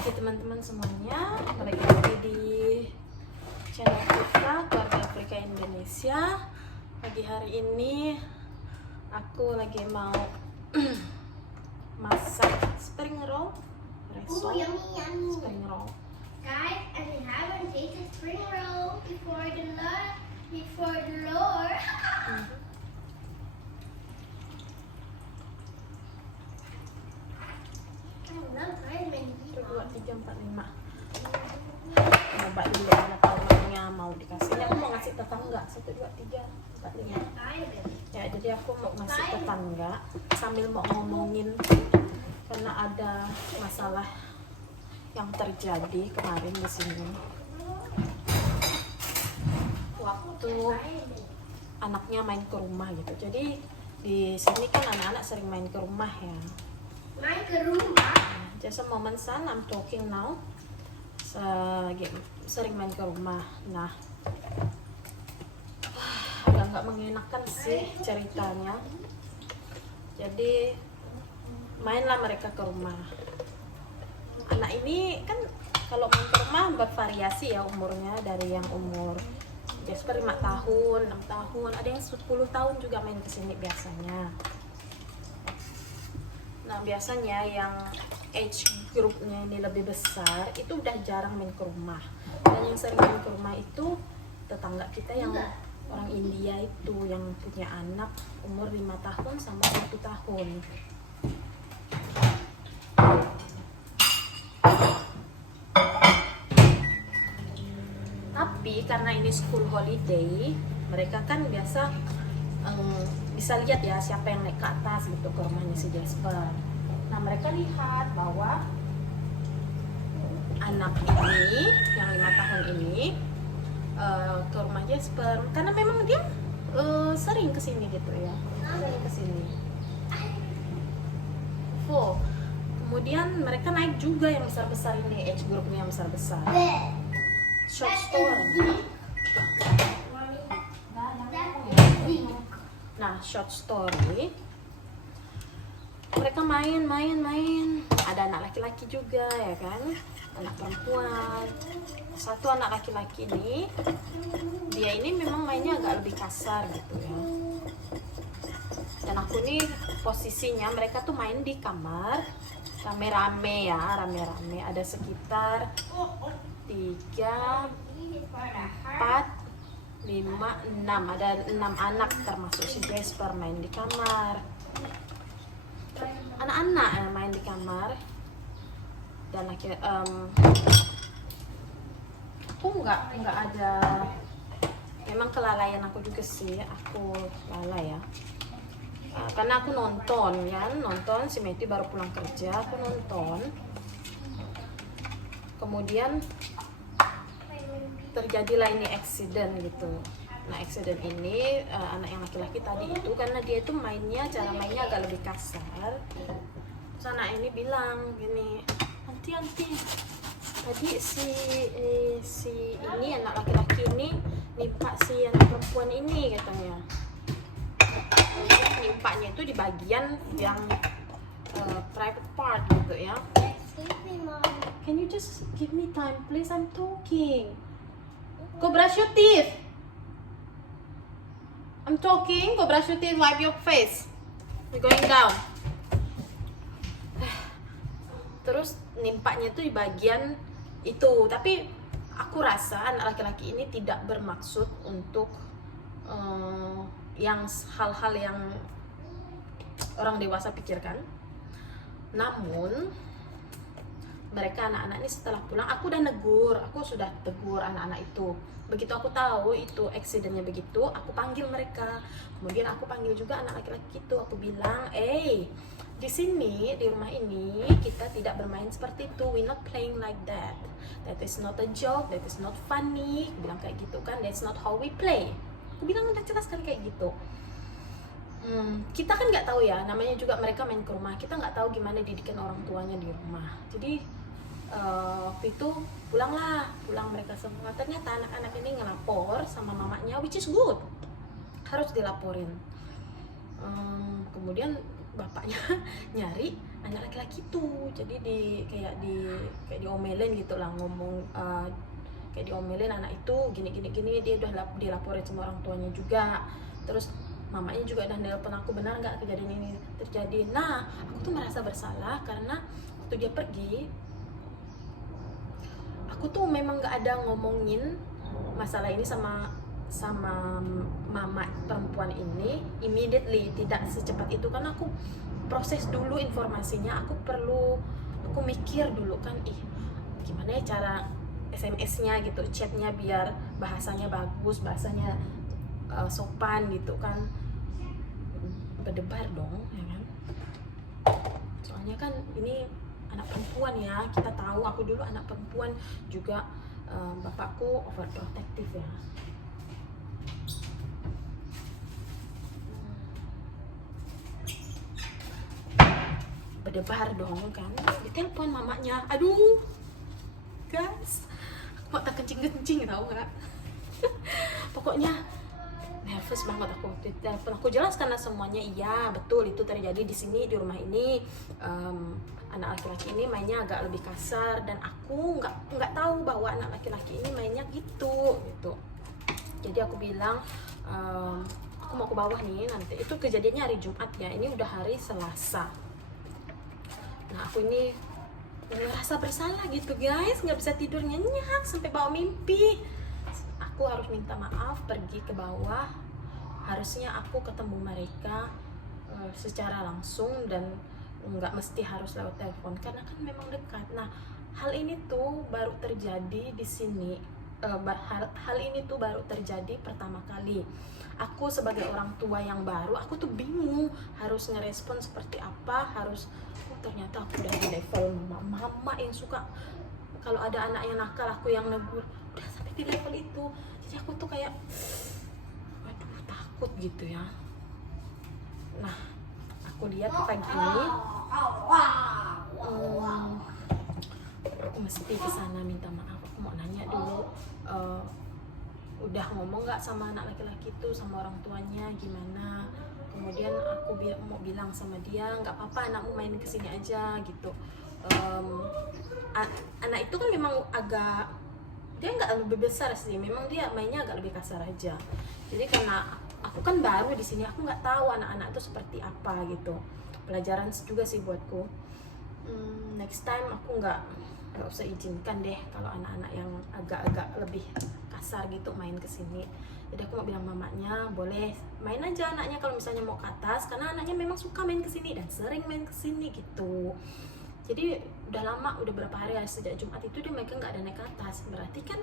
pagi teman-teman semuanya, balik lagi di channel kita Keluarga Afrika Indonesia. Pagi hari ini aku lagi mau masak spring roll, Yummy, yummy. spring roll. Guys, I haven't tasted spring roll before the Lord. I love ramen. 1, 2, 3, 4, 5. Coba dulu mana tawarnya mau dikasih. Ini aku mau ngasih tetangga. 1, 2, 3, 4, 5. Ya, jadi aku mau ngasih tetangga sambil mau ngomongin karena ada masalah yang terjadi kemarin di sini. Waktu anaknya main ke rumah gitu. Jadi di sini kan anak-anak sering main ke rumah ya. Main ke rumah. Just a moment son, I'm talking now. Sering main ke rumah. Nah, agak nggak mengenakan sih ceritanya. Jadi mainlah mereka ke rumah. Anak ini kan kalau main ke rumah bervariasi ya umurnya, dari yang umur Jasper 5 tahun, 6 tahun, ada yang 10 tahun juga main ke sini biasanya. Nah, biasanya yang age groupnya ini lebih besar itu udah jarang main ke rumah. Dan yang sering main ke rumah itu tetangga kita yang orang India itu, yang punya anak umur 5 tahun sama 1 tahun. Tapi karena ini school holiday, mereka kan biasa bisa lihat ya siapa yang naik ke atas gitu ke rumahnya si Jasper. Nah, mereka lihat bahwa anak ini yang 5 tahun ini ke rumah Jasper karena memang dia sering kesini gitu ya, sering kesini. Kemudian mereka naik juga yang besar-besar ini, age groupnya yang besar-besar. Short story. Nah, short story. Mereka main. Ada anak laki-laki juga ya kan, anak perempuan. Satu anak laki-laki ini, dia ini memang mainnya agak lebih kasar gitu ya. Dan aku nih posisinya mereka tuh main di kamar rame-rame ya, rame-rame. Ada sekitar 3, 4, 5, 6. Ada 6 anak termasuk si Jasper main di kamar. Anak-anak main di kamar. Dan akhirnya aku nggak ada, memang kelalaian aku juga sih, aku lalai ya. Karena aku nonton si Meti baru pulang kerja, aku nonton. Kemudian terjadilah ini accident gitu. Nah, accident ini anak yang laki-laki tadi itu karena dia itu cara mainnya agak lebih kasar. Terus anak ini bilang gini, anti tadi si ini anak laki-laki ini nimpa si anak perempuan ini katanya. Nimpaknya itu di bagian yang private part gitu ya. Excuse me, Mom. Can you just give me time please, I'm talking. Go brush your teeth. I'm talking, go brush your teeth, wipe your face. You're going down. Terus nimpaknya itu di bagian itu, tapi aku rasa anak laki-laki ini tidak bermaksud untuk yang hal-hal yang orang dewasa pikirkan. Namun mereka anak-anak ini setelah pulang aku sudah tegur anak-anak itu. Begitu aku tahu itu accidentnya begitu, aku panggil mereka. Kemudian aku panggil juga anak laki-laki itu, aku bilang, di sini, di rumah ini kita tidak bermain seperti itu. We not playing like that. That is not a joke, that is not funny. Aku bilang kayak gitu kan, that's not how we play. Aku bilang udah jelas kan kayak gitu. Kita kan nggak tahu ya, namanya juga mereka main ke rumah, kita nggak tahu gimana didikan orang tuanya di rumah. Jadi waktu itu pulang mereka semua. Ternyata anak-anak ini ngelapor sama mamanya, which is good, harus dilaporin. Kemudian bapaknya nyari anak laki-laki tuh. Jadi kayak diomelin gitu lah, ngomong kayak diomelin anak itu gini, dia udah dilaporin sama orang tuanya juga. Terus mamanya juga udah nelpon aku, benar nggak kejadian ini terjadi. Nah, aku tuh merasa bersalah karena waktu dia pergi, aku tuh memang nggak ada ngomongin masalah ini sama mama perempuan ini immediately, tidak secepat itu, karena aku proses dulu informasinya. Aku mikir dulu kan, gimana ya cara SMS-nya gitu, chatnya biar bahasanya bagus, bahasanya sopan gitu kan. Berdebar dong ya kan, soalnya kan ini anak perempuan ya, kita tahu, aku dulu anak perempuan juga, bapakku overprotective ya. Berdebar dong kan, ditelepon mamanya. Aduh guys, aku mau tak kencing tau gak. Pokoknya nervous banget aku waktu ditelepon. Aku jelaskan semuanya, iya betul itu terjadi di sini, di rumah ini. Anak laki-laki ini mainnya agak lebih kasar, dan aku nggak tahu bahwa anak laki-laki ini mainnya gitu. Jadi aku bilang, aku mau ke bawah nih nanti. Itu kejadiannya hari Jumat ya, ini udah hari Selasa. Nah, aku ini ngerasa bersalah gitu guys, nggak bisa tidur nyenyak sampai bawa mimpi. Aku harus minta maaf, pergi ke bawah. Harusnya aku ketemu mereka secara langsung, dan nggak mesti harus lewat telepon karena kan memang dekat. Nah, hal ini tuh baru terjadi di sini. Hal ini tuh baru terjadi pertama kali. Aku sebagai orang tua yang baru, aku tuh bingung harus ngerespon seperti apa. Ternyata aku udah di level mama yang suka kalau ada anak yang nakal, aku yang negur, udah sampai di level itu. Jadi aku tuh kayak aduh, takut gitu ya. Nah, aku lihat pagi ini aku mesti kesana minta maaf. Aku mau nanya dulu, udah ngomong nggak sama anak laki-laki itu, sama orang tuanya gimana. Kemudian aku mau bilang sama dia, nggak apa-apa anakmu main kesini aja gitu. Anak itu kan memang dia nggak lebih besar sih, memang dia mainnya agak lebih kasar aja. Jadi karena aku kan baru di sini, aku nggak tahu anak-anak itu seperti apa gitu. Pelajaran juga sih buatku. Next time aku nggak usah izinkan deh kalau anak-anak yang agak-agak lebih kasar gitu main kesini. Jadi aku mau bilang mamanya, boleh main aja anaknya kalau misalnya mau ke atas, karena anaknya memang suka main kesini dan sering main kesini gitu. Jadi udah lama, udah berapa hari ya, sejak Jumat itu dia mereka nggak ada naik ke atas. Berarti kan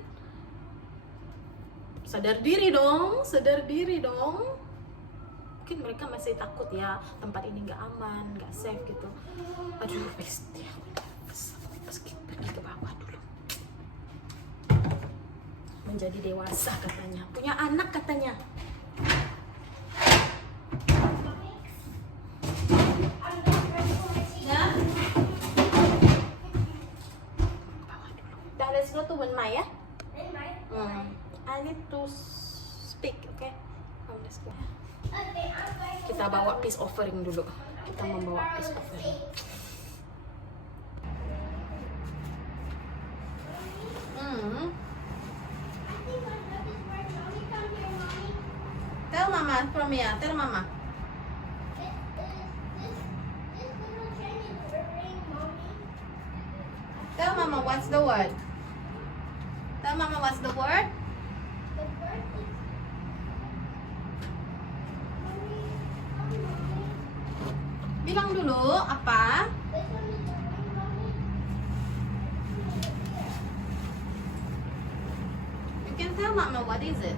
sadar diri dong. Mungkin mereka masih takut ya, tempat ini nggak aman, nggak safe gitu. Aduh, pasti pergi ke bawah dulu. Menjadi dewasa katanya, punya anak katanya. Ya. Dah, let's go to Wenmai ya. I need to speak, okay? Let's go. Kita bawa peace offering dulu. Kita membawa peace offering. Tell mama from here. Tell mama. Tell mama what's the word. Tell mama what's the word. Bilang dulu apa? You can tell mama what is it.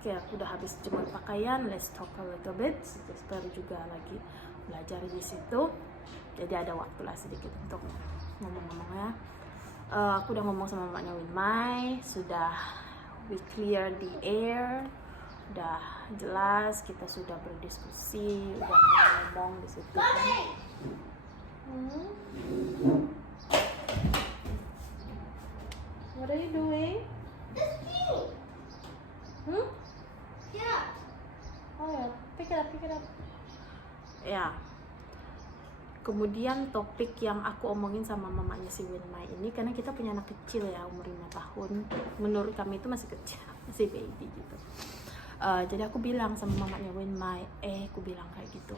Oke, aku udah habis jemur pakaian. Let's talk a little bit. Baru juga lagi belajar di situ. Jadi ada waktu lah sedikit untuk ngomong-ngomong ya. Aku udah ngomong sama mamanya Wenmai. Sudah we clear the air. Udah jelas, kita sudah berdiskusi, udah ngomong di situ. What are you doing? Yeah. Oh ya, pick it up. Ya, kemudian topik yang aku omongin sama mamanya si Winmai ini, karena kita punya anak kecil ya, umur 5 tahun, menurut kami itu masih kecil, masih baby gitu. Jadi aku bilang sama mamanya Winmai, aku bilang kayak gitu,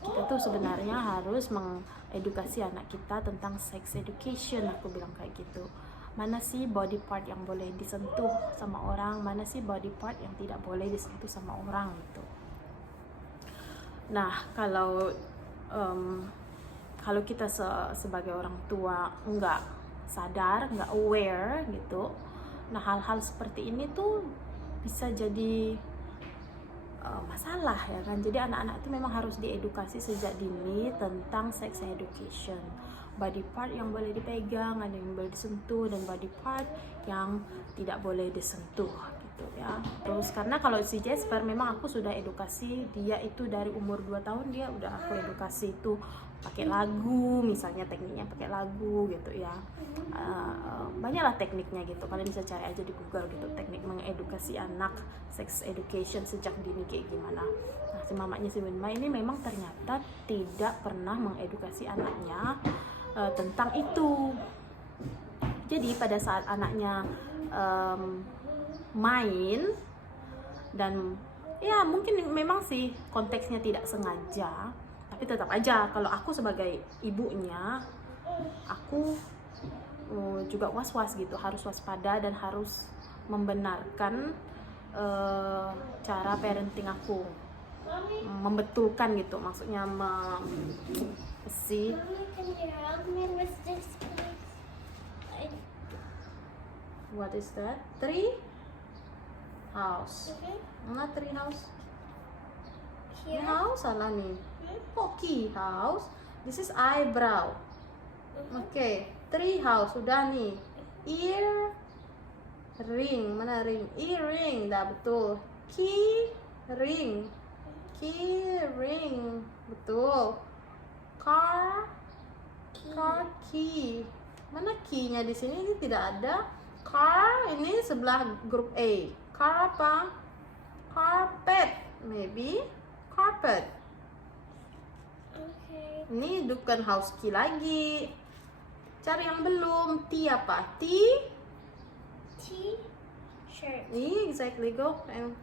kita tuh sebenarnya harus mengedukasi anak kita tentang sex education. Aku bilang kayak gitu, mana sih body part yang boleh disentuh sama orang, mana sih body part yang tidak boleh disentuh sama orang gitu. Nah, kalau kita sebagai orang tua nggak sadar, nggak aware gitu, nah hal-hal seperti ini tuh bisa jadi masalah ya kan. Jadi anak-anak itu memang harus diedukasi sejak dini tentang sex education. Body part yang boleh dipegang, ada yang boleh disentuh, dan body part yang tidak boleh disentuh gitu ya. Terus karena kalau si Jasper memang aku sudah edukasi dia itu dari umur 2 tahun, dia udah aku edukasi itu pakai lagu, misalnya tekniknya pakai lagu gitu ya. Banyaklah tekniknya gitu, kalian bisa cari aja di Google gitu, teknik mengedukasi anak sex education sejak dini kayak gimana. Nah, si mamanya si Winmai ini memang ternyata tidak pernah mengedukasi anaknya tentang itu. Jadi pada saat anaknya main, dan ya mungkin memang sih konteksnya tidak sengaja, tapi tetap aja kalau aku sebagai ibunya, aku juga was-was gitu, harus waspada dan harus membenarkan cara parenting aku, membetulkan gitu, maksudnya si Mommy, can you help me with this, please? what is that? Tree house. Mana tree house? Here. House salah nih. Oh, key house. This is eyebrow. Oke, tree house sudah nih. Ear ring, mana ring? Earring, dah betul. Key ring. Key ring, betul. Car key. Mana key-nya di sini? Ini tidak ada. Car ini sebelah grup A. Car apa? Carpet, maybe. Carpet. Okay. Ini bukan house key lagi. Cari yang belum. T apa? T-shirt. Exactly, go and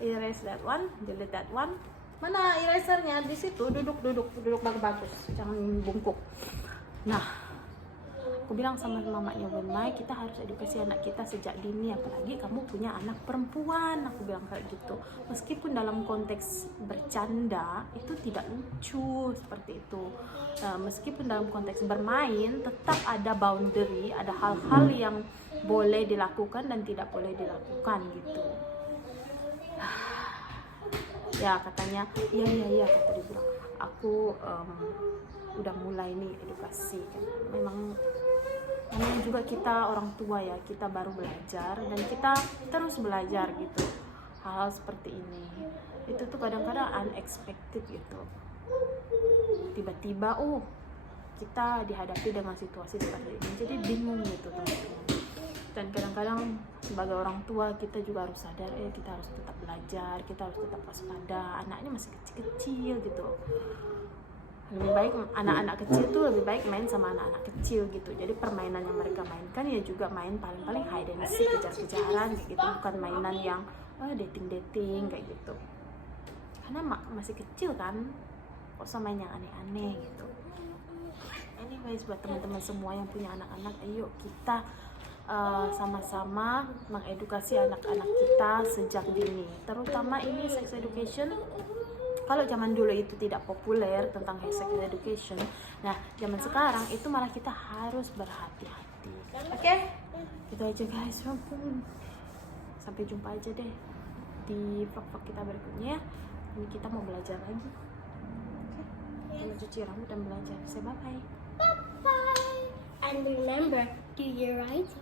erase that one, delete that one. Mana erasernya? Di situ, duduk bagus, jangan bungkuk. Nah, aku bilang sama mamanya Winmai, kita harus edukasi anak kita sejak dini, apalagi kamu punya anak perempuan. Aku bilang kayak gitu, meskipun dalam konteks bercanda itu tidak lucu seperti itu. Meskipun dalam konteks bermain tetap ada boundary, ada hal-hal yang boleh dilakukan dan tidak boleh dilakukan gitu. Ya katanya, iya kata dia bilang, aku udah mulai nih edukasi kan. Memang namanya juga kita orang tua ya, kita baru belajar dan kita terus belajar gitu. Hal-hal seperti ini itu tuh kadang-kadang unexpected gitu, tiba-tiba kita dihadapi dengan situasi seperti ini, jadi bingung gitu teman-teman. Dan kadang-kadang sebagai orang tua kita juga harus sadar, kita harus tetap belajar, kita harus tetap waspada, anaknya masih kecil-kecil gitu. Lebih baik anak-anak kecil tuh lebih baik main sama anak-anak kecil gitu. Jadi permainan yang mereka mainkan ya juga main paling-paling hide and seek, kejar-kejaran kayak gitu, bukan mainan yang dating-dating kayak gitu. Karena masih kecil kan, kok usah main yang aneh-aneh gitu. Anyways, buat teman-teman semua yang punya anak-anak, ayo kita sama-sama mengedukasi anak-anak kita sejak dini, terutama ini sex education. Kalau zaman dulu itu tidak populer tentang sex education, nah zaman sekarang itu malah kita harus berhati-hati. Oke? Itu aja guys, sampai jumpa aja deh di vlog-vlog kita berikutnya. Ini kita mau belajar lagi. Oke? Mau cuci rambut dan belajar. Say bye-bye. Bye-bye. And remember, do your writing.